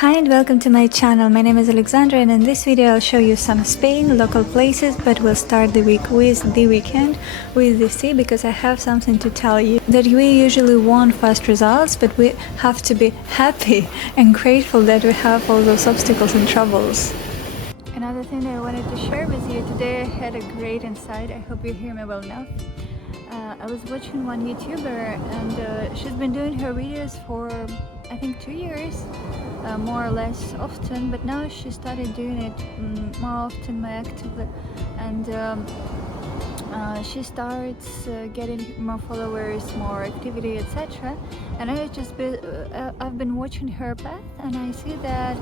Hi and welcome to my channel. My name is Alexandra and in this video I'll show you some Spain local places, but we'll start the week with the weekend with the sea because I have something to tell you that we usually want fast results, but we have to be happy and grateful that we have all those obstacles and troubles. Another thing that I wanted to share with you today, I had a great insight. I hope you hear me well enough. I was watching one YouTuber and she's been doing her videos for I think 2 years, more or less often, but now she started doing it more often, more actively, and she starts getting more followers, more activity, etc. And I've been watching her path, and I see that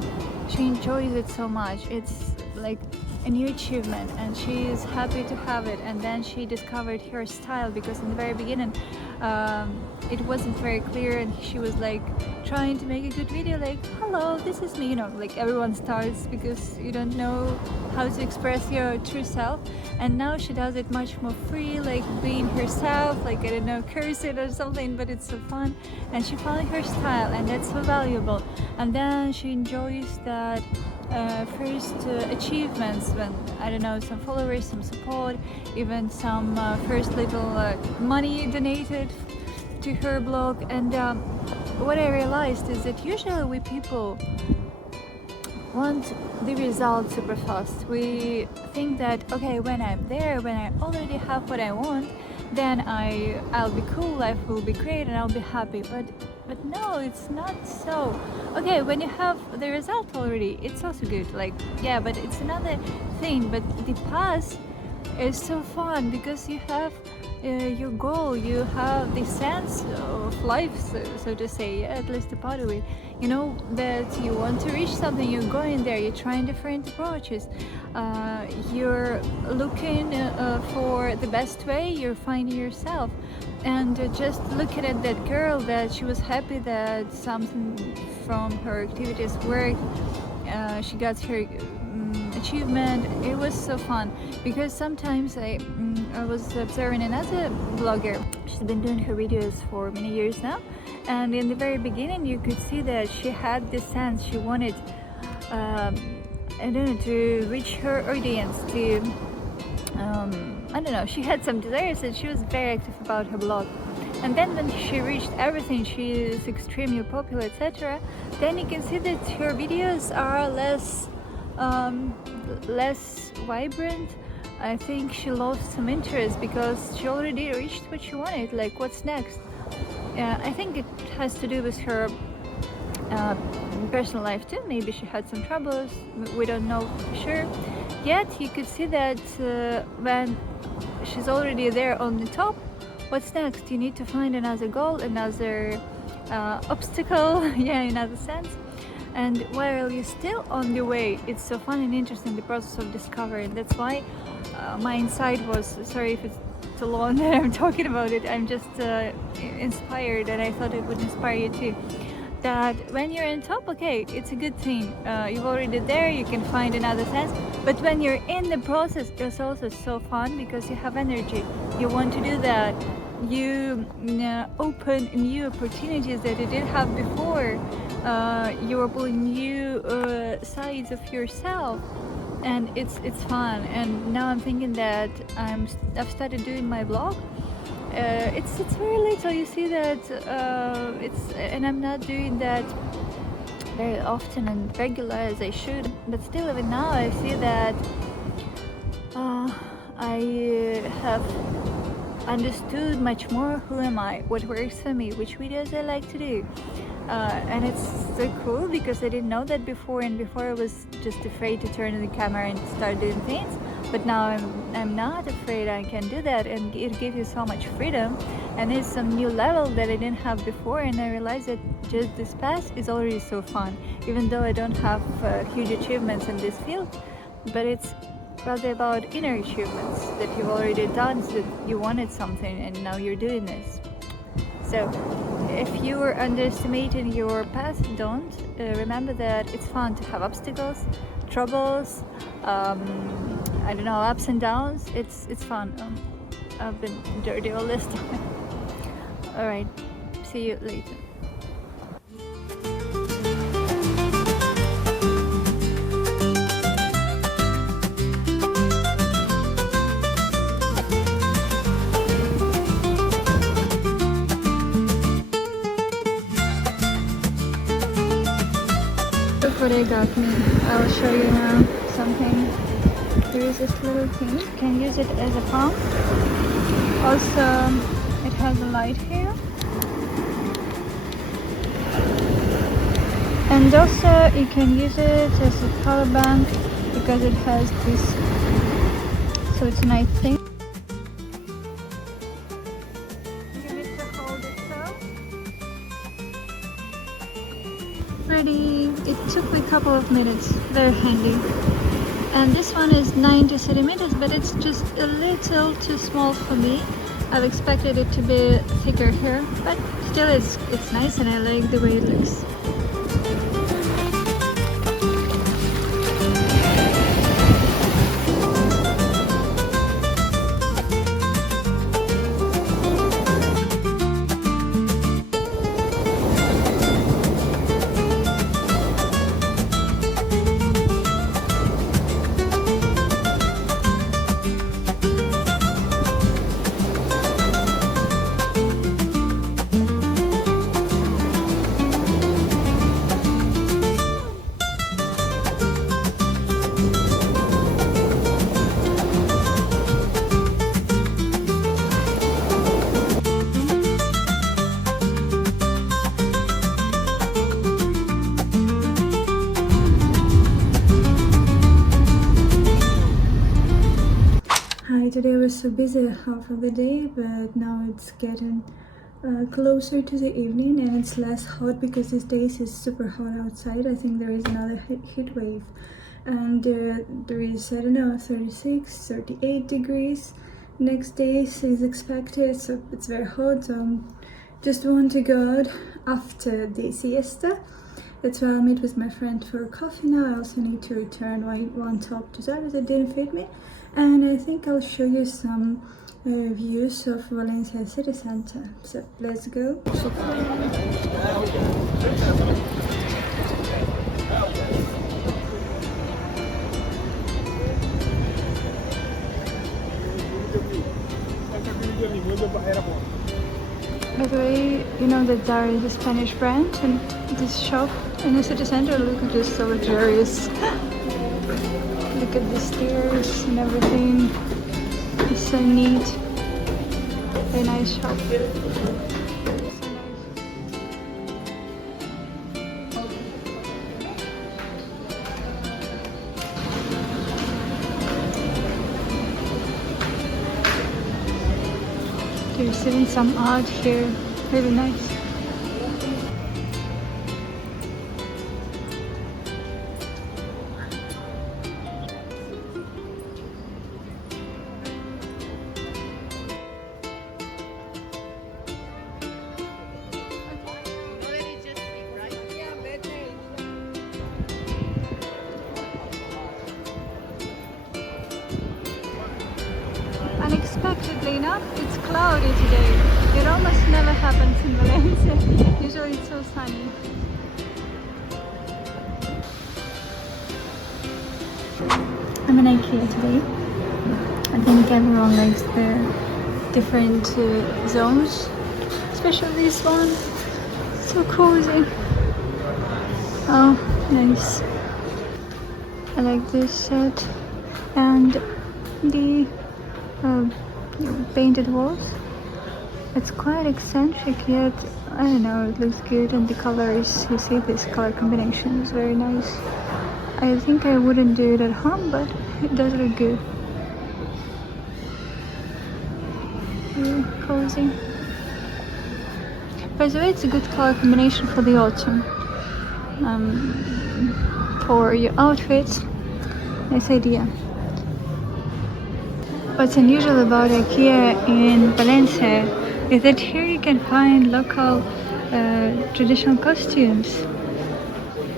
she enjoys it so much. It's like a new achievement and she is happy to have it. And then she discovered her style, because in the very beginning it wasn't very clear, and she was like trying to make a good video like, hello, this is me, you know, like everyone starts because you don't know how to express your true self. And now she does it much more free, like being herself, like, I don't know, cursing or something, but it's so fun. And she found her style, and that's so valuable. And then she enjoys that first achievements, when, I don't know, some followers, some support, even some first little money donated to her blog. And what I realized is that usually we people want the result super fast. We think that, okay, when I'm there, when I already have what I want, then I'll be cool, life will be great, and I'll be happy. But no, it's not so. Okay, when you have the result already, it's also good, like, yeah, but it's another thing. But the path is so fun because you have your goal, you have the sense of life, so to say, yeah, at least a part of it. You know that you want to reach something, you're going there, you're trying different approaches, you're looking for the best way, you're finding yourself. And just looking at that girl, that she was happy that something from her activities worked, she got her achievement. It was so fun, because sometimes I was observing another blogger. She's been doing her videos for many years now, and in the very beginning you could see that she had this sense, she wanted I don't know, to reach her audience, to I don't know, she had some desires, and she was very active about her blog. And then when she reached everything, she is extremely popular, etc., then you can see that her videos are less vibrant. I think she lost some interest because she already reached what she wanted. Like, what's next? I think it has to do with her personal life too. Maybe she had some troubles, we don't know for sure. Yet you could see that when she's already there on the top, what's next? You need to find another goal, another obstacle, yeah, in another sense. And while you're still on the way, it's so fun and interesting, the process of discovery. And that's why my insight was, sorry if it's too long that I'm talking about it, I'm just inspired, and I thought it would inspire you too. That when you're on top, okay, it's a good thing, you're already there, you can find another sense. But when you're in the process, it's also so fun because you have energy, you want to do that, you open new opportunities that you didn't have before, you are pulling new sides of yourself, and it's fun. And now I'm thinking that I've started doing my blog. It's very little, you see that and I'm not doing that very often and regular as I should, but still, even now I see that I have understood much more who am I, what works for me, which videos I like to do, and it's so cool because I didn't know that before, and before I was just afraid to turn on the camera and start doing things. But now I'm not afraid, I can do that, and it gives you so much freedom, and it's some new level that I didn't have before. And I realized that just this path is already so fun, even though I don't have huge achievements in this field, but it's rather about inner achievements that you've already done, so that you wanted something and now you're doing this. So if you are underestimating your path, don't. Remember that it's fun to have obstacles, troubles, I don't know, ups and downs. It's fun. I've been dirty all this time. Alright, see you later. what I got me. I'll show you now something. There is this little thing. You can use it as a pump. Also, it has a light here. And also, you can use it as a power bank because it has this. So it's a nice thing. Ready. It took me a couple of minutes. Very handy. And this one is 90 centimeters, but it's just a little too small for me. I've expected it to be thicker here, but still it's nice and I like the way it looks. Today I was so busy half of the day, but now it's getting closer to the evening and it's less hot because these days it's super hot outside. I think there is another heat wave and there is, I don't know, 36, 38 degrees. Next day is expected, so it's very hot. So just want to go out after the siesta. That's why I'll meet with my friend for coffee now. I also need to return one top to that that didn't fit me. And I think I'll show you some views of Valencia city center. So let's go. By the way, you know that Zara is a Spanish brand, and this shop in the city center looks just so luxurious. Look at the stairs and everything. It's so neat. Very nice shop. There's even some art here. Really nice. Unexpectedly enough, it's cloudy today. It almost never happens in Valencia. Usually it's so sunny. I'm in IKEA today. I think everyone likes the different zones, especially this one. So cozy. Oh, nice. I like this set and the painted walls. It's quite eccentric, yet I don't know, it looks good, and the colors, you see this color combination is very nice. I think I wouldn't do it at home, but it does look good. Really cozy. By the way, it's a good color combination for the autumn. For your outfits, nice idea. What's unusual about IKEA in Valencia is that here you can find local traditional costumes.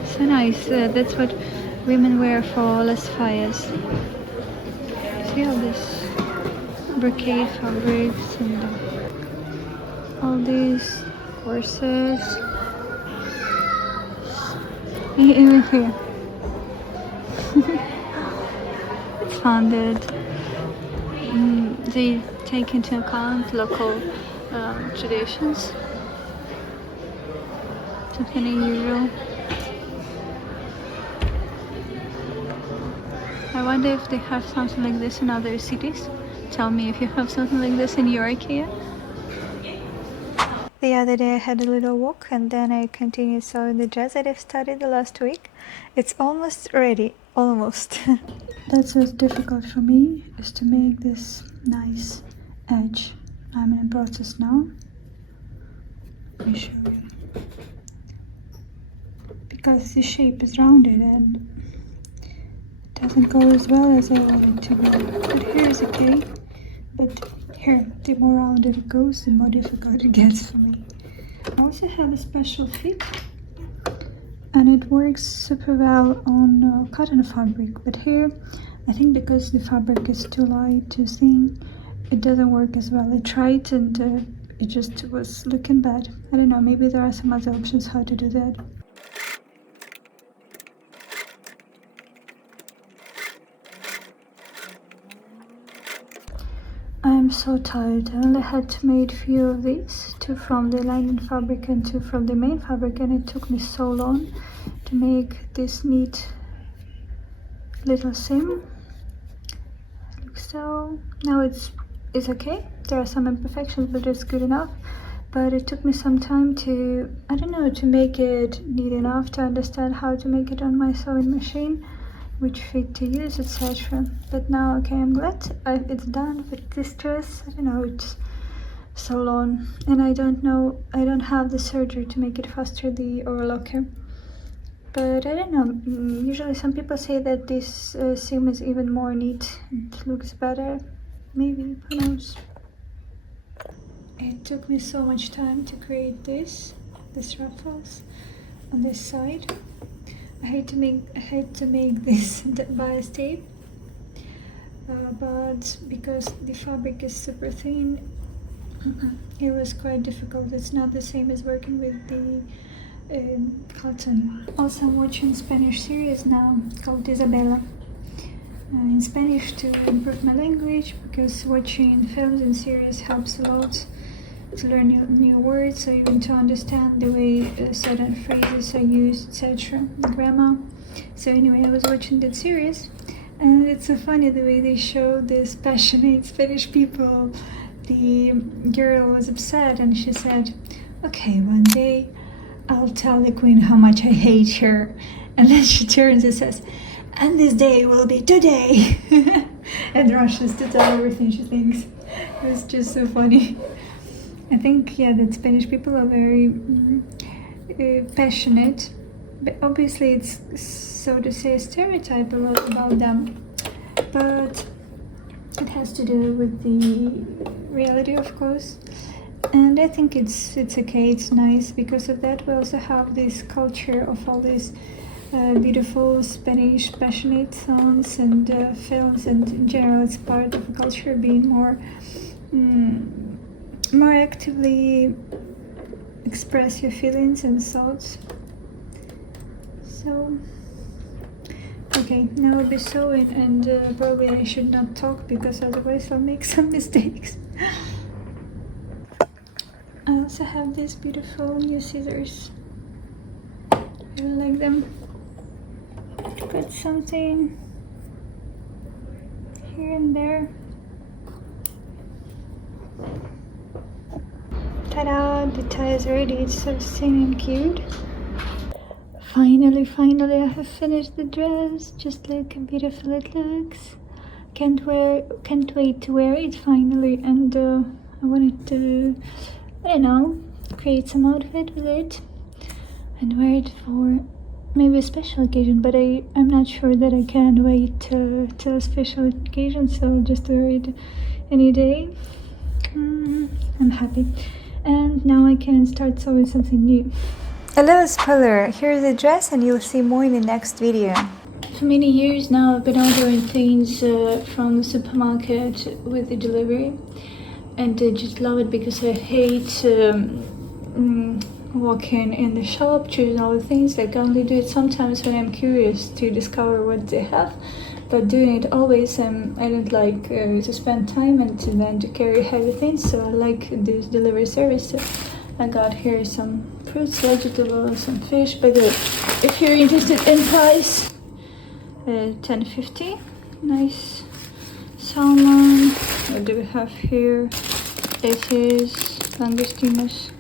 So nice. That's what women wear for las fallas. See all this brocade fabrics and all these corsets. Even here. It's fun that they take into account local traditions. Something unusual. I wonder if they have something like this in other cities. Tell me if you have something like this in your IKEA. The other day I had a little walk and then I continued sewing the dress that I've started the last week. It's almost ready, almost. That's what's difficult for me, is to make this nice edge. I'm in a process now. Let me show you. Because the shape is rounded and it doesn't go as well as I want it to go. But here is okay. But here, the more rounded it goes, the more difficult it gets for me. I also have a special fit, and it works super well on cotton fabric. But here, I think because the fabric is too light, too thin, it doesn't work as well. I tried and it just was looking bad. I don't know, maybe there are some other options how to do that. I'm so tired. I only had to make few of these, 2 from the lining fabric and 2 from the main fabric, and it took me so long to make this neat little seam. So now it's okay. There are some imperfections, but it's good enough. But it took me some time to, I don't know, to make it neat enough to understand how to make it on my sewing machine, which fit to use, etc. But now, okay, I'm glad it's done. But this dress, I don't know, it's so long, and I don't know, I don't have the surgery to make it faster, the overlocker. But I don't know, usually some people say that this seam is even more neat, it looks better, maybe, who knows. It took me so much time to create this ruffles on this side. I had to make this bias tape, but because the fabric is super thin, it was quite difficult. It's not the same as working with the cotton. Also, I'm watching Spanish series now called Isabella in Spanish to improve my language, because watching films and series helps a lot to learn new words, or even to understand the way certain phrases are used, etc. the grammar. So anyway, I was watching that series, and it's so funny the way they show these passionate Spanish people. The girl was upset and she said, okay, one day I'll tell the queen how much I hate her. And then she turns and says, and this day will be today. And rushes to tell everything she thinks. It was just so funny. I think, yeah, that Spanish people are very passionate, but obviously it's, so to say, a stereotype a lot about them. But it has to do with the reality, of course. And I think it's okay, it's nice. Because of that, we also have this culture of all these beautiful Spanish passionate songs and films, and in general it's part of the culture being more actively express your feelings and thoughts. So okay, now I'll be sewing, and probably I should not talk because otherwise I'll make some mistakes. I also have these beautiful new scissors. I really like them. Got something here and there. Ta-da! The tie is ready. It's so singing cute. Finally, I have finished the dress. Just look how beautiful it looks. Can't wait to wear it finally. And I wanted to, I don't know, create some outfit with it and wear it for maybe a special occasion. But I'm not sure that I can wait till a special occasion. So I'll just wear it any day. I'm happy. And now I can start sewing something new. A little spoiler, here's the dress and you'll see more in the next video. For many years now I've been ordering things from the supermarket with the delivery, and I just love it because I hate walking in the shop, choosing all the things. I can only do it sometimes when I'm curious to discover what they have, but doing it always, I don't like to spend time and then to carry heavy things, so I like this delivery service. So I got here some fruits, vegetables, some fish. By the way, if you're interested in price, $10.50 Nice salmon. What do we have here? This is Langostinos.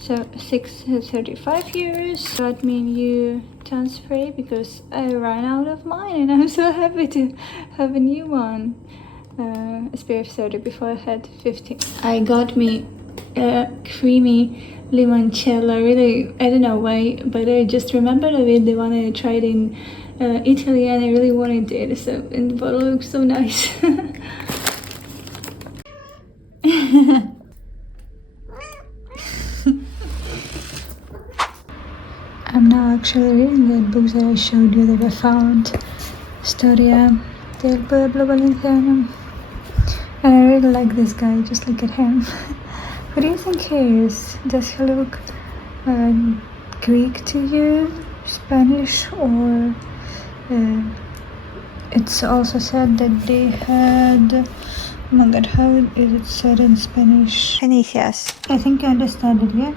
So 35 years. Got me new tan spray because I ran out of mine, and I'm so happy to have a new one. SPF 30 before I had 50. I got me a creamy limoncello. Really, I don't know why, but I just remembered of it the one I tried in Italy, and I really wanted it. So, and the bottle looks so nice. I'm now actually reading that book that I showed you that I found, Storia del Pueblo Valenciano. And I really like this guy, just look at him. What do you think he is? Does he look Greek to you, Spanish, or it's also said that they had, oh my god, how is it said in Spanish? Fenicias. I think you understand it, yeah?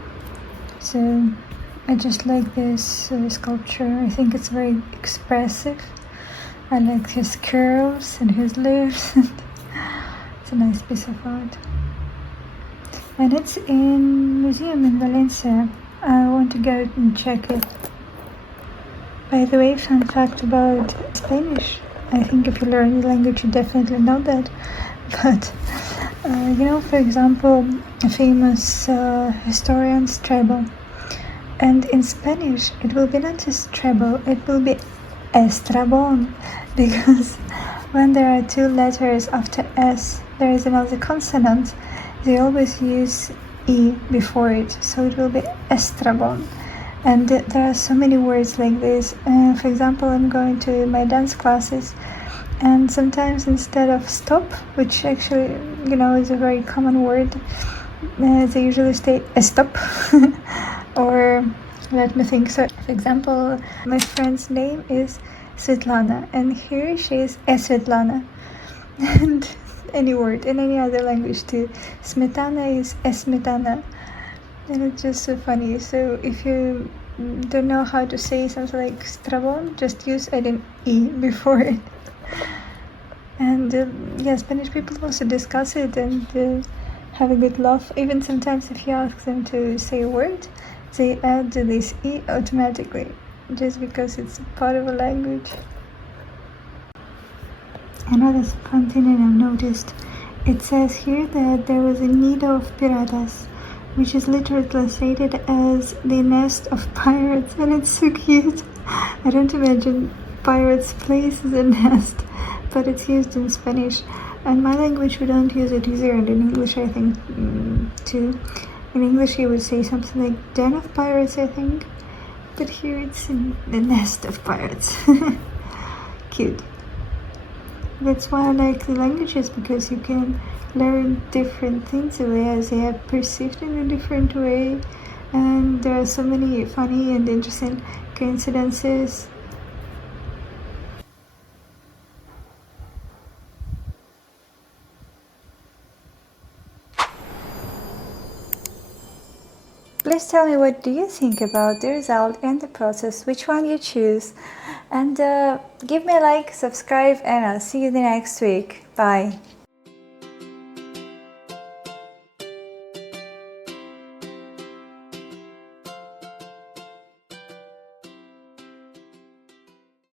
So I just like this sculpture. I think it's very expressive. I like his curls and his lips. It's a nice piece of art. And it's in museum in Valencia. I want to go and check it. By the way, fun fact about Spanish. I think if you learn the language, you definitely know that. But, you know, for example, a famous historian, Strabo. And in Spanish, it will be not just Strabo, it will be Estrabón. Because when there are two letters after S, there is another consonant. They always use E before it, so it will be Estrabón. And there are so many words like this. For example, I'm going to my dance classes, and sometimes instead of stop, which actually, you know, is a very common word, they usually say stop. Or let me think. So, for example, my friend's name is Svetlana, and here she is Svetlana. And any word in any other language too. Smetana is Smetana. And it's just so funny. So if you don't know how to say something like Strabon, just use an E before it. And yeah, Spanish people also discuss it and have a good laugh. Even sometimes if you ask them to say a word, they add this E automatically, just because it's part of a language. Another fun thing that I've noticed, it says here that there was a nido of piratas, which is literally translated as the nest of pirates, and it's so cute. I don't imagine pirates' place as a nest, but it's used in Spanish. And my language, we don't use it easier, and in English I think too. In English you would say something like den of pirates, I think, but here it's in the nest of pirates. Cute. That's why I like the languages, because you can learn different things as they are perceived in a different way, and there are so many funny and interesting coincidences. Please tell me, what do you think about the result and the process, which one you choose, and give me a like, subscribe, and I'll see you the next week. Bye.